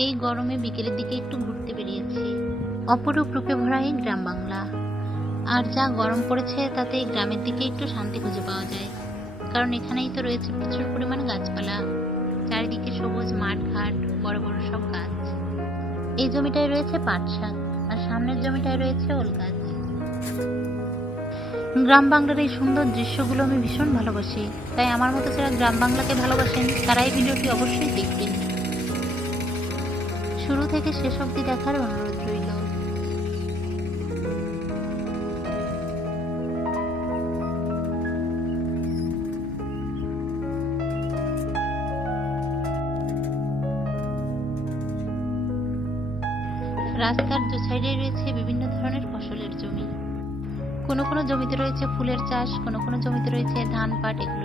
এই গরমে বিকেলের দিকে একটু ঘুরতে বেরিয়েছি। অপরূপ রূপে ভরা এই গ্রাম বাংলা। আর যা গরম পড়েছে, তাতে এই গ্রামের দিকে একটু শান্তি খুঁজে পাওয়া যায়। কারণ এখানেই তো রয়েছে প্রচুর পরিমাণ গাছপালা। চারিদিকে সবুজ মাঠ ঘাট বড় বড় সব গাছ। এই জমিটায় রয়েছে পাট শাক, আর সামনের জমিটায় রয়েছে ওল গাছ। গ্রাম বাংলার এই সুন্দর দৃশ্যগুলো আমি ভীষণ ভালোবাসি। তাই আমার মতো যারা গ্রাম বাংলাকে ভালোবাসেন, তারা এই ভিডিওটি অবশ্যই দেখবেন। শুরু থেকে শেষ অবধি দেখার অনুরোধ রইল। রাস্তার দু সাইডে রয়েছে বিভিন্ন ধরনের ফসলের জমি। কোনো কোনো জমিতে রয়েছে ফুলের চাষ, কোনো কোনো জমিতে রয়েছে ধান, পাট এগুলোর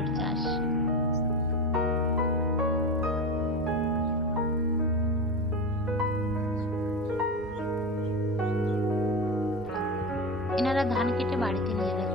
ধান কেটে বাড়িতে নিয়ে যাচ্ছেন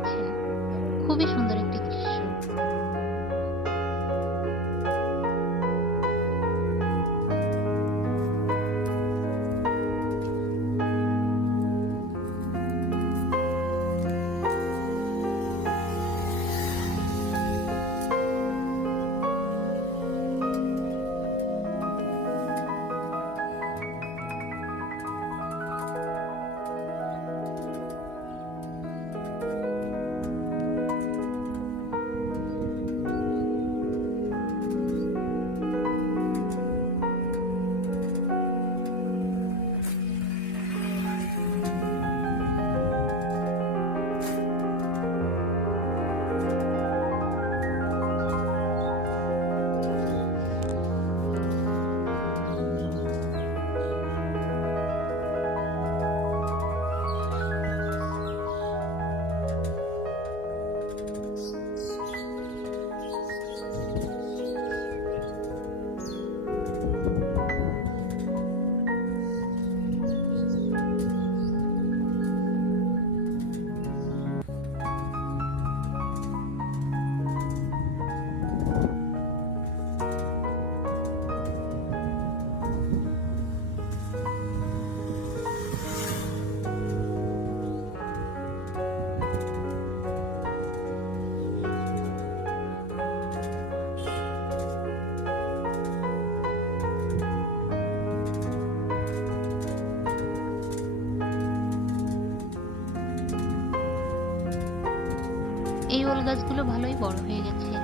এই ওল গাছগুলো ভালোই বড় হয়ে গেছে।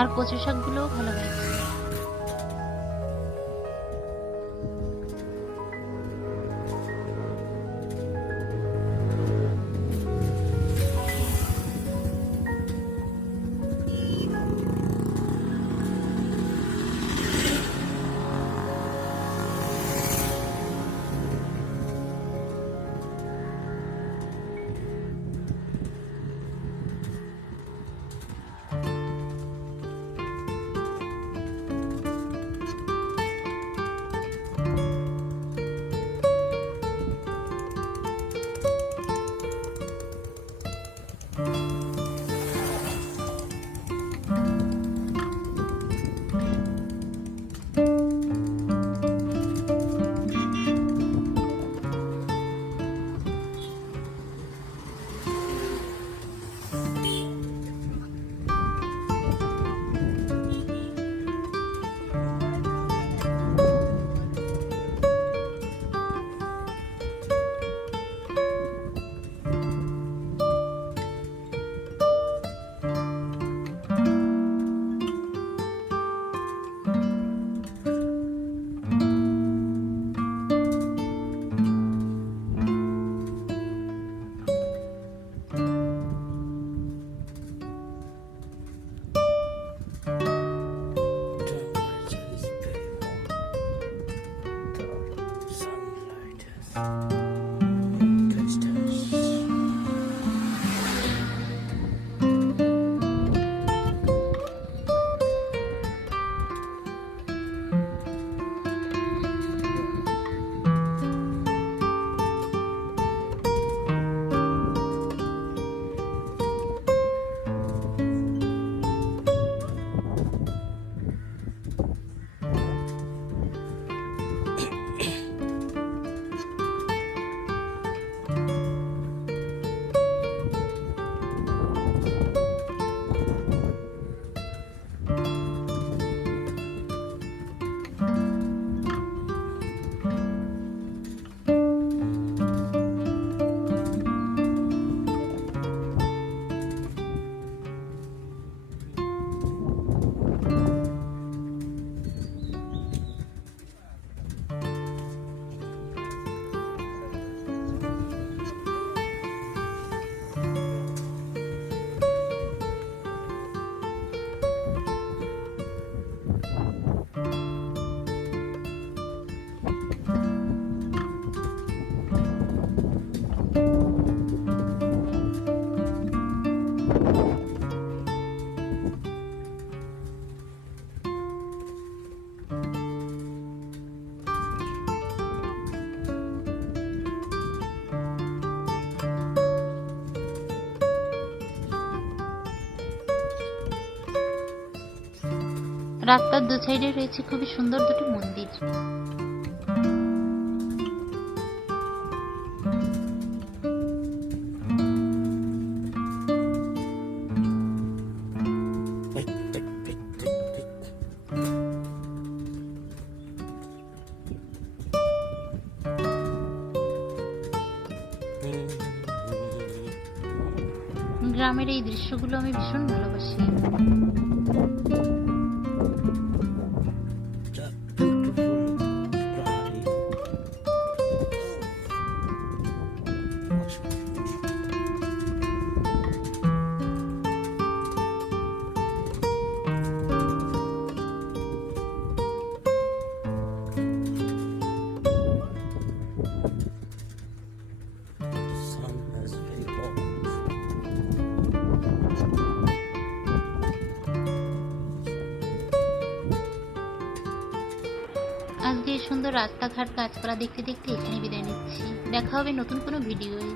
আর কচু শাকগুলোও ভালো হয়েছে। রাস্তার দু সাইডে রয়েছে খুবই সুন্দর দুটি মন্দির। গ্রামের এই দৃশ্যগুলো আমি ভীষণ ভালোবাসি। আজকে সুন্দর রাস্তাঘাট গাছপালা দেখতে দেখতে এখানে বিদায় নিচ্ছি। দেখা হবে নতুন কোনো ভিডিওয়ে।